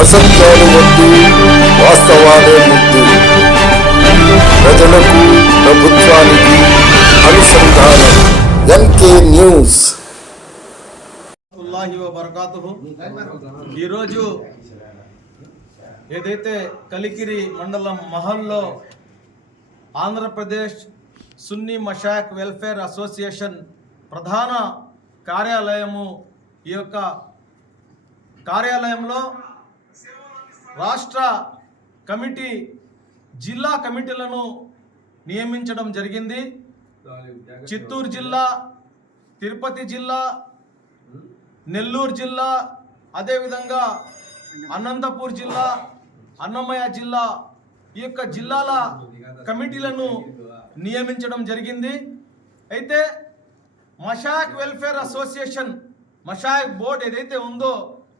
అసత్యాలు వద్దు, వాస్తవాలే ముద్దు. ప్రజలకు ప్రభుత్వానికి అనుసంధానం. NK news. ఈరోజు ఏదైతే కలికిరి మండలం మహల్లో ఆంధ్రప్రదేశ్ సున్నీ మషాయిఖ్ వెల్ఫేర్ అసోసియేషన్ ప్రధాన కార్యాలయము, ఈ యొక్క కార్యాలయంలో రాష్ట్ర కమిటీ, జిల్లా కమిటీలను నియమించడం జరిగింది. చిత్తూరు జిల్లా, తిరుపతి జిల్లా, నెల్లూరు జిల్లా, అదేవిధంగా అనంతపూర్ జిల్లా, అన్నమయ్య జిల్లా, ఈ యొక్క జిల్లాల కమిటీలను నియమించడం జరిగింది. అయితే మషాయిఖ్ వెల్ఫేర్ అసోసియేషన్, మషాయిఖ్ బోర్డు ఏదైతే ఉందో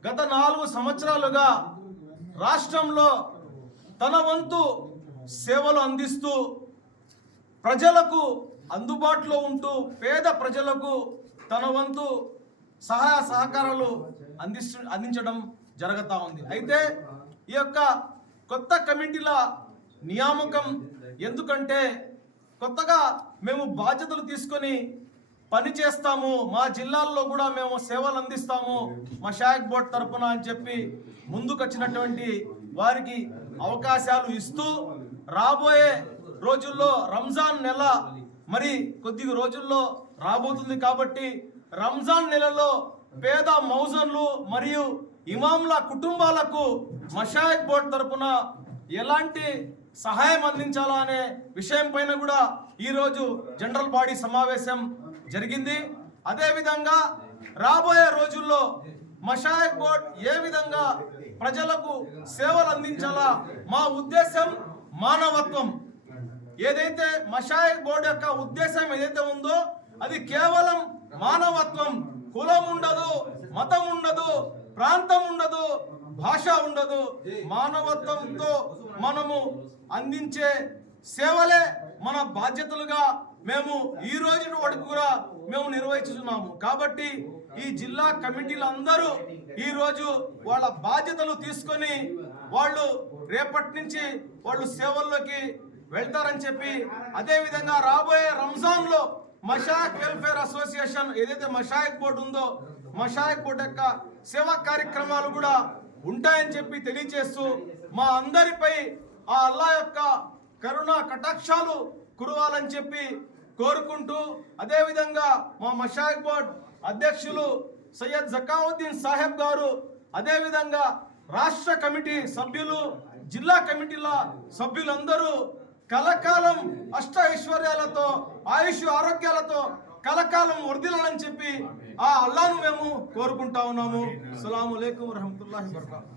గత 4 సంవత్సరాలుగా రాష్ట్రంలో తన వంతు సేవలు అందిస్తూ ప్రజలకు అందుబాటులో ఉంటూ పేద ప్రజలకు తన వంతు సహాయ సహకారాలు అందించడం జరుగుతూ ఉంది. అయితే ఈ యొక్క కొత్త కమిటీల నియామకం ఎందుకంటే కొత్తగా మేము బాధ్యతలు తీసుకొని పని చేస్తాము, మా జిల్లాల్లో కూడా మేము సేవలు అందిస్తాము మషాయిఖ్ బోర్డు తరపున అని చెప్పి ముందుకు వచ్చినటువంటి వారికి అవకాశాలు ఇస్తూ రాబోయే రోజుల్లో రంజాన్ నెల మరి కొద్ది రోజుల్లో రాబోతుంది కాబట్టి రంజాన్ నెలలో పేద మౌజన్లు మరియు ఇమాంల కుటుంబాలకు మషాయిఖ్ బోర్డు తరపున ఎలాంటి సహాయం అందించాలా అనే విషయం పైన కూడా ఈరోజు జనరల్ బాడీ సమావేశం జరిగింది. అదేవిధంగా రాబోయే రోజుల్లో మషాయిఖ్ బోర్డు ఏ విధంగా ప్రజలకు సేవలు అందించాలా, మా ఉద్దేశం మానవత్వం. ఏదైతే మషాయిఖ్ బోర్డు యొక్క ఉద్దేశం ఏదైతే ఉందో అది కేవలం మానవత్వం. కులం ఉండదు, మతం ఉండదు, ప్రాంతం ఉండదు, భాష ఉండదు. మానవత్వంతో మనము అందించే సేవలే మన బాధ్యతలుగా మేము ఈ రోజు వరకు కూడా మేము నిర్వహిస్తున్నాము. కాబట్టి ఈ జిల్లా కమిటీలందరూ ఈ రోజు వాళ్ళ బాధ్యతలు తీసుకొని వాళ్ళు రేపటి నుంచి వాళ్ళు సేవల్లోకి వెళ్తారని చెప్పి, అదేవిధంగా రాబోయే రంజాన్ లో మషాయిఖ్ వెల్ఫేర్ అసోసియేషన్ ఏదైతే మషాయిఖ్ బోర్డు ఉందో మషాయిఖ్ బోర్డు యొక్క సేవా కార్యక్రమాలు కూడా ఉంటాయని చెప్పి తెలియజేస్తూ మా అందరిపై ఆ అల్లా యొక్క కరుణ కటాక్షాలు కురవాలని చెప్పి కోరుకుంటూ, అదేవిధంగా మా మషాయిఖ్ బోర్డు అధ్యక్షులు సయ్యద్ జకావుద్దీన్ సాహెబ్ గారు, అదేవిధంగా రాష్ట్ర కమిటీ సభ్యులు, జిల్లా కమిటీల సభ్యులందరూ కలకాలం అష్ట ఐశ్వర్యాలతో ఆయుష్ ఆరోగ్యాలతో కలకాలం వర్ధిల్లాలని చెప్పి ఆ అల్లాను మేము కోరుకుంటా ఉన్నాము. అస్సలాము అలైకుం వరహమతుల్లాహి వబరకాతుహు.